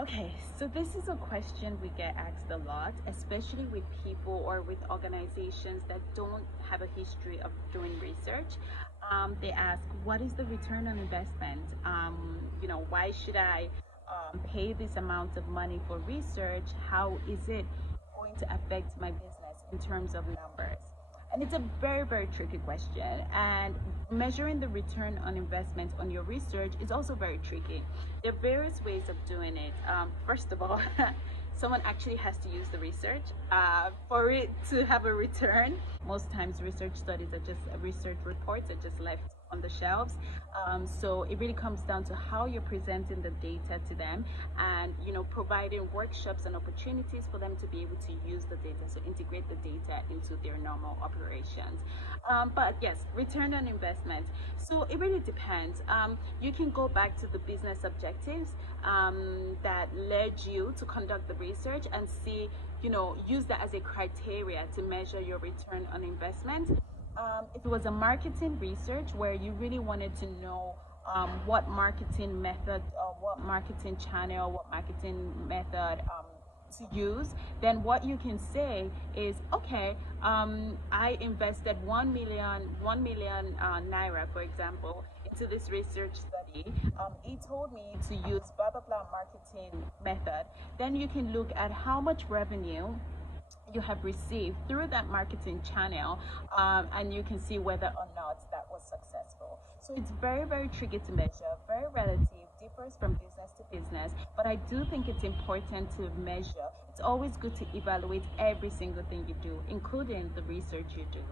Okay, so this is a question we get asked a lot, especially with people or with organizations that don't have a history of doing research. They ask, what is the return on investment? Why should I pay this amount of money for research? How is it going to affect my business in terms of numbers? And it's a very, very tricky question. And measuring the return on investment on your research is also very tricky. There are various ways of doing it. First of all, someone actually has to use the research for it to have a return. Most times, research studies are just research reports are just left on the shelves. So it really comes down to how you're presenting the data to them, and providing workshops and opportunities for them to be able to use the data, so integrate the data into their normal operations. But yes, return on investment. So it really depends. You can go back to the business objectives that led you to conduct the research and see, use that as a criteria to measure your return on investment. If it was a marketing research where you really wanted to know what marketing method, what marketing channel, what marketing method to use, then what you can say is, okay, I invested 1 million naira, for example, into this research study. It told me to use blah blah blah marketing method. Then you can look at how much revenue you have received through that marketing channel, and you can see whether or not that was successful. So it's very, very tricky to measure, very relative, differs from business to business, but I do think it's important to measure. It's always good to evaluate every single thing you do, including the research you do.